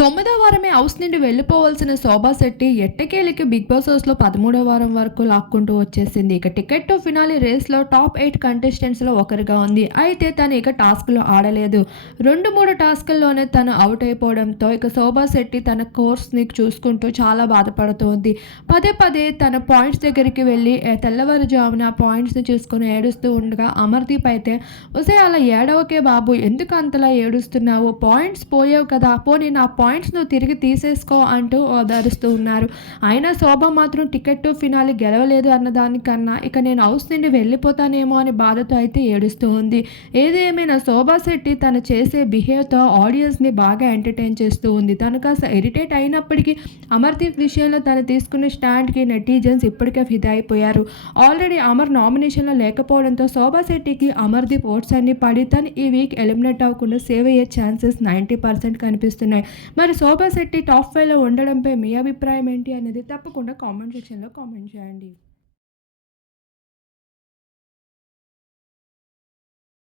తొమ్మిదో వారమే హౌస్ నుండి వెళ్ళిపోవాల్సిన శోభాశెట్టి శెట్టి ఎట్టకేలకి బిగ్ బాస్ హౌస్లో పదమూడో వారం వరకు లాక్కుంటూ వచ్చేసింది. ఇక టికెట్ టు ఫినాలి రేస్లో టాప్ ఎయిట్ కంటెస్టెంట్స్లో ఒకరిగా ఉంది. అయితే తను ఇక టాస్క్లో ఆడలేదు. రెండు మూడు టాస్క్ల్లోనే తను అవుట్ అయిపోవడంతో ఇక శోభా శెట్టి తన కోర్స్ని చూసుకుంటూ చాలా బాధపడుతోంది. పదే పదే తన పాయింట్స్ దగ్గరికి వెళ్ళి తెల్లవారుజామున పాయింట్స్ని చూసుకొని ఏడుస్తూ ఉండగా అమర్దీప్ అయితే ఒసే అలా ఏడవకే బాబు ఎందుకు అంతలా ఏడుస్తున్నావు? పాయింట్స్ పోయావు కదా పోనీ నా పాయింట్స్ నువ్వు తిరిగి తీసేసుకో అంటూ ఓదారుస్తూ ఉన్నారు. అయినా శోభ మాత్రం టికెట్ టు ఫినాలి గెలవలేదు అన్నదానికన్నా ఇక నేను హౌస్ నుండి వెళ్ళిపోతానేమో అని బాధతో అయితే ఏడుస్తూ ఉంది. ఏదేమైనా శోభా శెట్టి తను చేసే బిహేవ్తో ఆడియన్స్ని బాగా ఎంటర్టైన్ చేస్తూ ఉంది. తను కాస్త ఇరిటేట్ అయినప్పటికీ అమర్దీప్ విషయంలో తను తీసుకున్న స్టాండ్కి నెటిజన్స్ ఇప్పటికే ఫిదా అయిపోయారు. ఆల్రెడీ అమర్ నామినేషన్లో లేకపోవడంతో శోభా శెట్టికి అమర్దీప్ ఓట్స్ అన్ని పడి తను ఈ వీక్ ఎలిమినేట్ అవ్వకుండా సేవ్ అయ్యే ఛాన్సెస్ నైంటీ పర్సెంట్ కనిపిస్తున్నాయి. మరి శోభా శెట్టి టాప్ ఫైవ్లో ఉండడంపై మీ అభిప్రాయం ఏంటి అనేది తప్పకుండా కామెంట్ సెక్షన్లో కామెంట్ చేయండి.